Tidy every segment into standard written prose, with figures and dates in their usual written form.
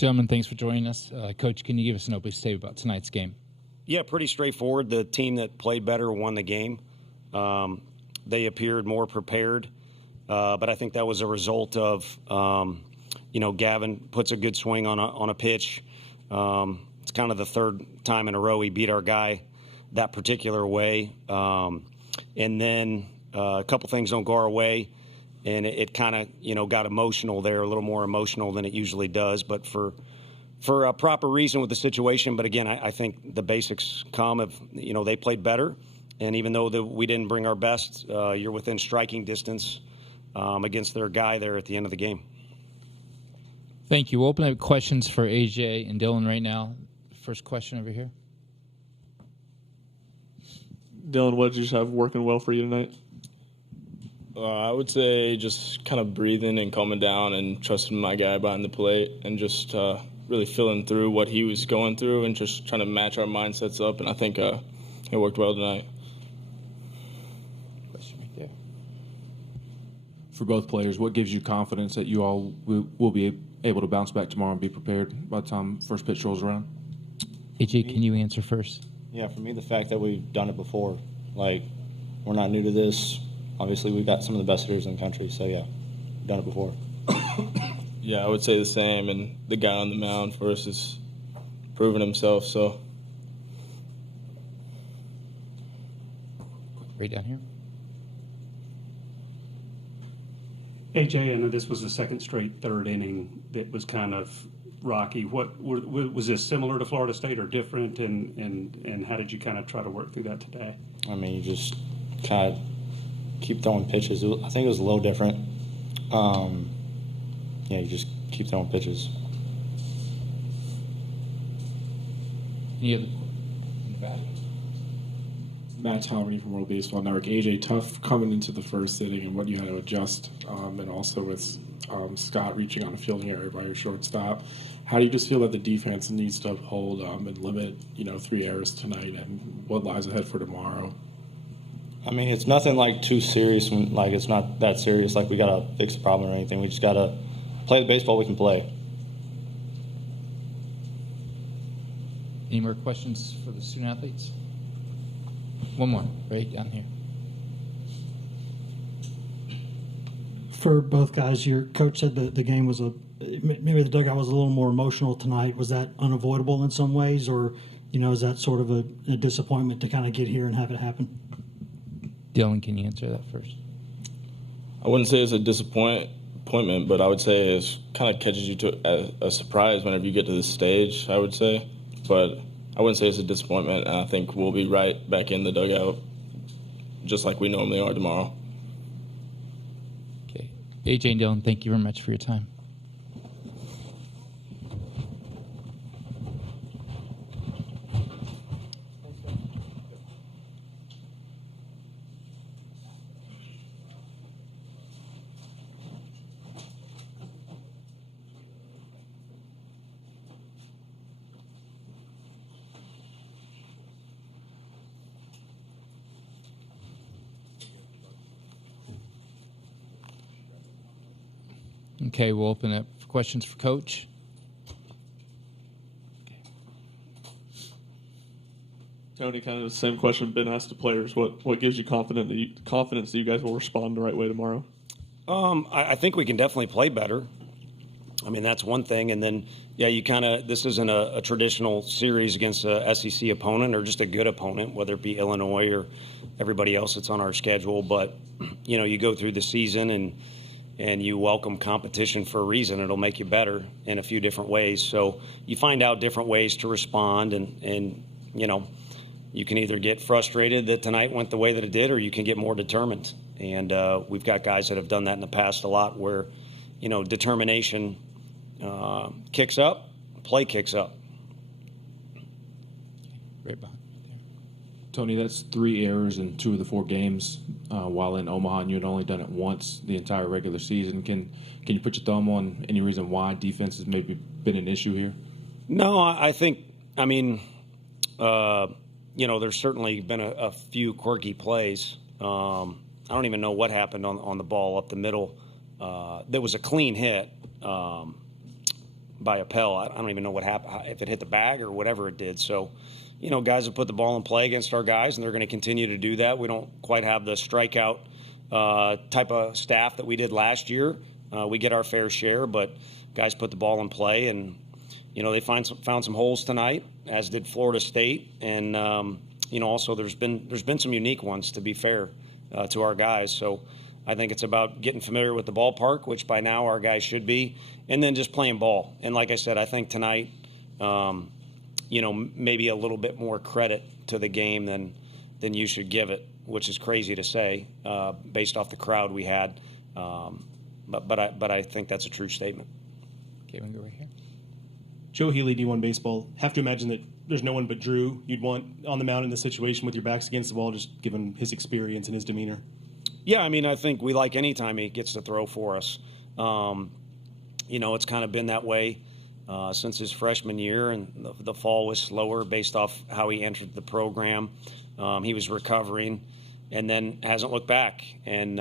Gentlemen, thanks for joining us. Coach, can you give us an opening statement about tonight's game? Yeah, pretty straightforward. The team that played better won the game. They appeared more prepared, but I think that was a result of, Gavin puts a good swing on a pitch. It's kind of the third time in a row he beat our guy that particular way. And then a couple things don't go our way. And it kind of, got emotional there, a little more emotional than it usually does. But for a proper reason with the situation. But, again, I think the basics come of, they played better. And even though we didn't bring our best, you're within striking distance against their guy there at the end of the game. Thank you. We'll open up questions for AJ and Dylan right now. First question over here. Dylan, what did you have working well for you tonight? I would say just kind of breathing and calming down and trusting my guy behind the plate and just really feeling through what he was going through and just trying to match our mindsets up. And I think it worked well tonight. Question right there. For both players, what gives you confidence that you all will be able to bounce back tomorrow and be prepared by the time first pitch rolls around? AJ, can you answer first? Yeah, for me, the fact that we've done it before. Like, we're not new to this. Obviously, we've got some of the best hitters in the country, so, yeah, we've done it before. Yeah, I would say the same. And the guy on the mound for us is proving himself, so. Right down here. AJ, I know this was the second straight third inning that was kind of rocky. Was this similar to Florida State or different, and how did you kind of try to work through that today? I mean, you just kind of keep throwing pitches. I think it was a little different. You just keep throwing pitches. Any other? Matt Tominey from World Baseball Network. AJ, tough coming into the first inning and what you had to adjust, and also with Scott reaching on a fielding area by your shortstop. How do you just feel that the defense needs to uphold and limit, 3 errors tonight, and what lies ahead for tomorrow? I mean, it's nothing like too serious. It's not that serious. Like we gotta fix the problem or anything. We just gotta play the baseball we can play. Any more questions for the student athletes? One more, right down here. For both guys, your coach said that the game was maybe the dugout was a little more emotional tonight. Was that unavoidable in some ways, or is that sort of a disappointment to kind of get here and have it happen? Dylan, can you answer that first? I wouldn't say it's a disappointment, but I would say it kind of catches you to a surprise whenever you get to this stage, I would say. But I wouldn't say it's a disappointment, and I think we'll be right back in the dugout just like we normally are tomorrow. Okay. AJ and Dylan, thank you very much for your time. Okay, we'll open up for questions for Coach. Tony, kind of the same question Ben asked the players. What gives you confidence that you guys will respond the right way tomorrow? I think we can definitely play better. I mean, that's one thing. And then, this isn't a traditional series against a SEC opponent or just a good opponent, whether it be Illinois or everybody else that's on our schedule. But, you go through the season and you welcome competition for a reason. It'll make you better in a few different ways. So you find out different ways to respond, and you can either get frustrated that tonight went the way that it did, or you can get more determined. And we've got guys that have done that in the past a lot where, determination kicks up, play kicks up. Right behind. Tony, that's 3 errors in 2 of the 4 games while in Omaha, and you had only done it once the entire regular season. Can you put your thumb on any reason why defense has maybe been an issue here? No, I think, there's certainly been a few quirky plays. I don't even know what happened on the ball up the middle. There was a clean hit, by a Pell. I don't even know what happened, if it hit the bag or whatever it did. So, guys have put the ball in play against our guys, and they're going to continue to do that. We don't quite have the strikeout type of staff that we did last year. We get our fair share, but guys put the ball in play, and they found some holes tonight, as did Florida State, and also there's been some unique ones, to be fair to our guys. So I think it's about getting familiar with the ballpark, which by now our guys should be, and then just playing ball. And like I said, I think tonight, maybe a little bit more credit to the game than you should give it, which is crazy to say based off the crowd we had. But I think that's a true statement. Okay, we can go right here. Joe Healy, D1 Baseball. Have to imagine that there's no one but Drew you'd want on the mound in this situation with your backs against the wall, just given his experience and his demeanor. Yeah, I think we like any time he gets to throw for us. It's kind of been that way since his freshman year, and the fall was slower based off how he entered the program. He was recovering and then hasn't looked back. And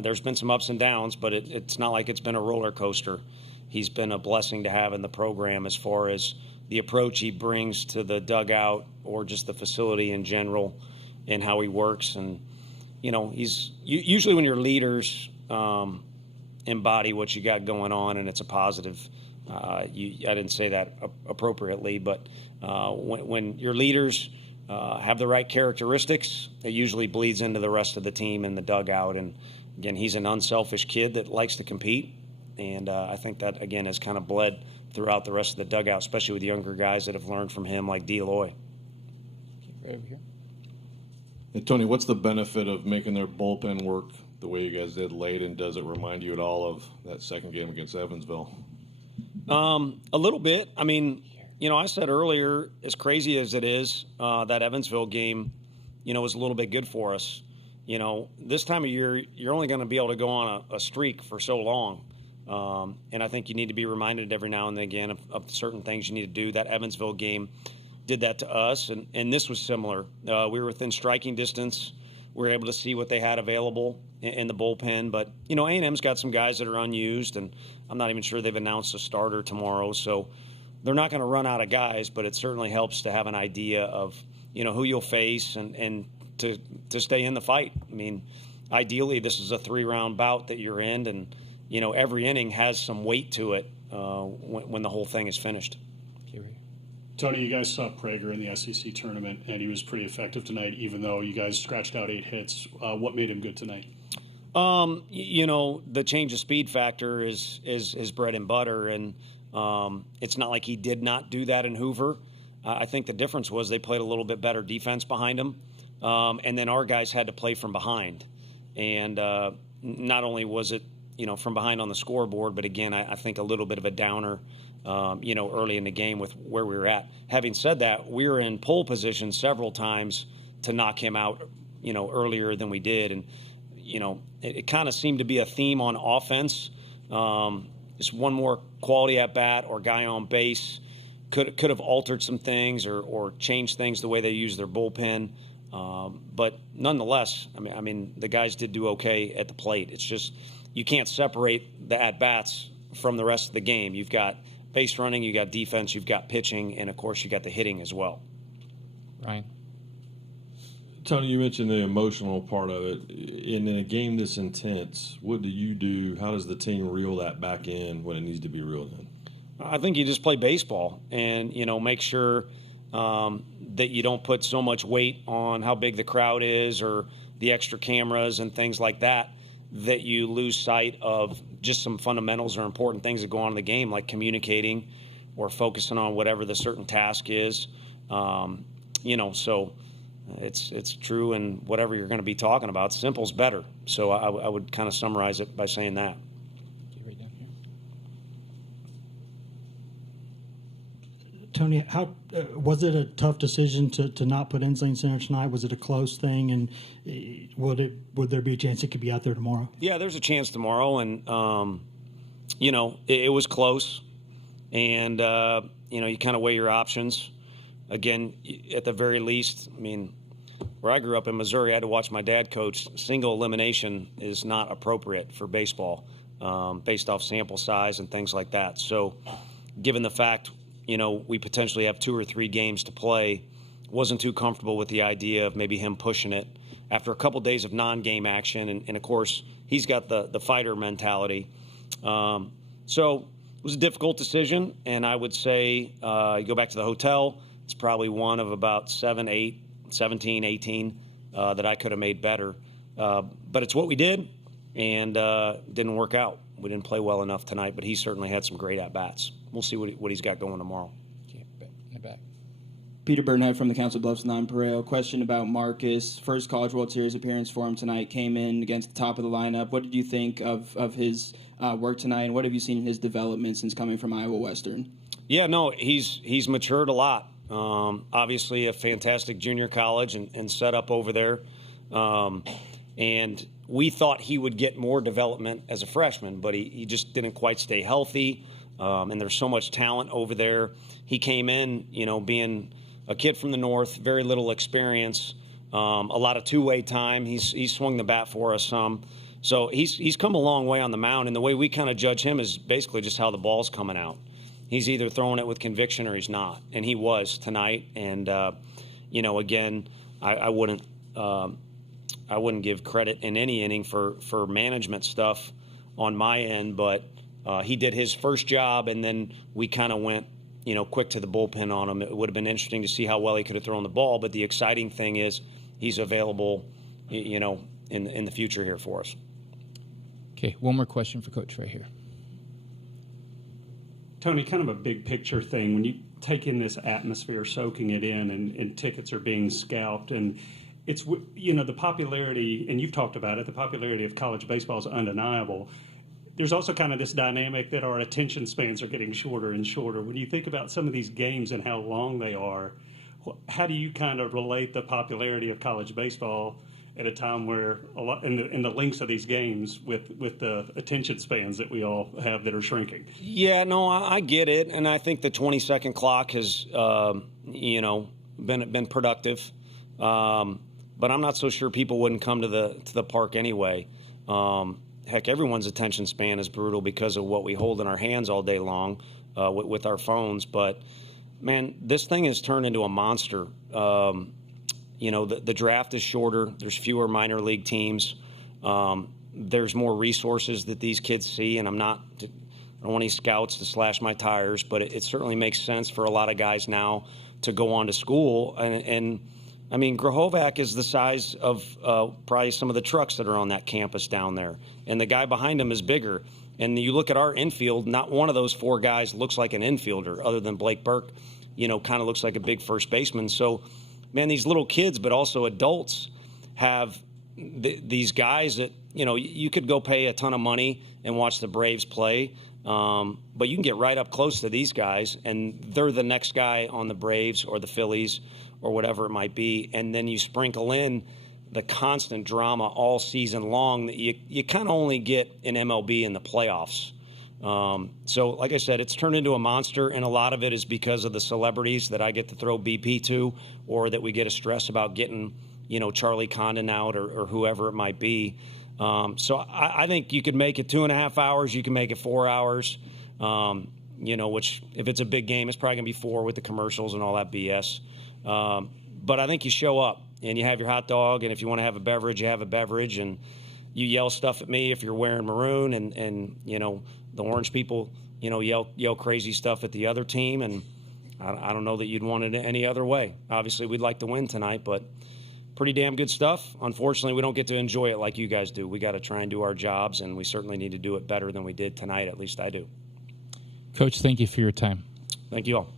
there's been some ups and downs, but it's not like it's been a roller coaster. He's been a blessing to have in the program as far as the approach he brings to the dugout or just the facility in general and how he works. And, he's usually when your leaders embody what you got going on and it's a positive. I didn't say that appropriately, but when your leaders have the right characteristics, it usually bleeds into the rest of the team in the dugout. And, again, he's an unselfish kid that likes to compete. And I think that, again, has kind of bled throughout the rest of the dugout, especially with younger guys that have learned from him like D'Eloy. Right over here. Hey, Tony, what's the benefit of making their bullpen work the way you guys did late, and does it remind you at all of that second game against Evansville? A little bit. I said earlier, as crazy as it is, that Evansville game, was a little bit good for us. This time of year, you're only going to be able to go on a streak for so long. And I think you need to be reminded every now and then again of certain things you need to do. That Evansville game did that to us, and this was similar. We were within striking distance. We were able to see what they had available in the bullpen. But, A&M's got some guys that are unused, and I'm not even sure they've announced a starter tomorrow. So they're not going to run out of guys, but it certainly helps to have an idea of, who you'll face and to stay in the fight. Ideally, this is a 3-round bout that you're in, and every inning has some weight to it when the whole thing is finished. Tony, you guys saw Prager in the SEC tournament, and he was pretty effective tonight, even though you guys scratched out 8 hits. What made him good tonight? The change of speed factor is his bread and butter, and it's not like he did not do that in Hoover. I think the difference was they played a little bit better defense behind him, and then our guys had to play from behind. And not only was it from behind on the scoreboard, but again, I think a little bit of a downer, early in the game with where we were at. Having said that, we were in pole position several times to knock him out, earlier than we did. And, it kind of seemed to be a theme on offense. Just one more quality at bat or guy on base could have altered some things or changed things the way they use their bullpen. But nonetheless, the guys did do okay at the plate. It's just, you can't separate the at-bats from the rest of the game. You've got base running, you got defense, you've got pitching, and, of course, you got the hitting as well. Ryan? Tony, you mentioned the emotional part of it. In a game this intense, what do you do? How does the team reel that back in when it needs to be reeled in? I think you just play baseball and, make sure that you don't put so much weight on how big the crowd is or the extra cameras and things like that, that you lose sight of just some fundamentals or important things that go on in the game, like communicating or focusing on whatever the certain task is. So it's true, and whatever you're going to be talking about, simple's better. So I would kind of summarize it by saying that. Right down here. Tony, how was it a tough decision to not put Inslee center tonight? Was it a close thing, and would there be a chance it could be out there tomorrow? Yeah, there's a chance tomorrow, and it was close, and you kind of weigh your options. Again, at the very least, where I grew up in Missouri, I had to watch my dad coach. Single elimination is not appropriate for baseball, based off sample size and things like that. So, given the fact, we potentially have 2 or 3 games to play, wasn't too comfortable with the idea of maybe him pushing it after a couple days of non-game action. And of course, he's got the fighter mentality. So it was a difficult decision, and I would say you go back to the hotel, it's probably one of about 7, 8, 17, 18 that I could have made better. But it's what we did, and didn't work out. We didn't play well enough tonight, but he certainly had some great at-bats. We'll see what he's got going tomorrow. Okay, in the back. Peter Burnett from the Council Bluffs Nonpareil. Question about Marcus. First College World Series appearance for him tonight. Came in against the top of the lineup. What did you think of his work tonight, and what have you seen in his development since coming from Iowa Western? Yeah, no, he's matured a lot. Obviously, a fantastic junior college and set up over there. And we thought he would get more development as a freshman, but he just didn't quite stay healthy. And there's so much talent over there. He came in, being a kid from the north, very little experience, a lot of two-way time. He's swung the bat for us some. So he's come a long way on the mound, and the way we kind of judge him is basically just how the ball's coming out. He's either throwing it with conviction or he's not, and he was tonight. And again, I wouldn't give credit in any inning for management stuff on my end, but he did his first job, and then we kind of went quick to the bullpen on him. It would have been interesting to see how well he could have thrown the ball, but the exciting thing is he's available, in the future here for us. Okay, one more question for Coach right here. Tony, kind of a big picture thing. When you take in this atmosphere, soaking it in, and tickets are being scalped, and it's, the popularity, and you've talked about it, the popularity of college baseball is undeniable. There's also kind of this dynamic that our attention spans are getting shorter and shorter. When you think about some of these games and how long they are, how do you kind of relate the popularity of college baseball at a time where a lot in the lengths of these games with the attention spans that we all have that are shrinking? Yeah, no, I get it, and I think the 20-second clock has been productive, but I'm not so sure people wouldn't come to the park anyway. Heck, everyone's attention span is brutal because of what we hold in our hands all day long with our phones. But man, this thing has turned into a monster. The draft is shorter. There's fewer minor league teams. There's more resources that these kids see, and I don't want any scouts to slash my tires, but it certainly makes sense for a lot of guys now to go on to school. And I mean, Grahovac is the size of probably some of the trucks that are on that campus down there, and the guy behind him is bigger. And you look at our infield, not one of those 4 guys looks like an infielder other than Blake Burke, kind of looks like a big first baseman. So, man, these little kids, but also adults, have these guys that, you could go pay a ton of money and watch the Braves play, but you can get right up close to these guys, and they're the next guy on the Braves or the Phillies or whatever it might be, and then you sprinkle in the constant drama all season long that you kind of only get in MLB in the playoffs. So, like I said, it's turned into a monster, and a lot of it is because of the celebrities that I get to throw BP to, or that we get a stress about getting, Charlie Condon out or whoever it might be. So I think you could make it 2.5 hours. You can make it 4 hours, which if it's a big game, it's probably going to be 4 with the commercials and all that BS. But I think you show up and you have your hot dog, and if you want to have a beverage, you have a beverage, and you yell stuff at me if you're wearing maroon, and the orange people, yell crazy stuff at the other team, and I don't know that you'd want it any other way. Obviously, we'd like to win tonight, but pretty damn good stuff. Unfortunately, we don't get to enjoy it like you guys do. We got to try and do our jobs, and we certainly need to do it better than we did tonight. At least I do. Coach, thank you for your time. Thank you all.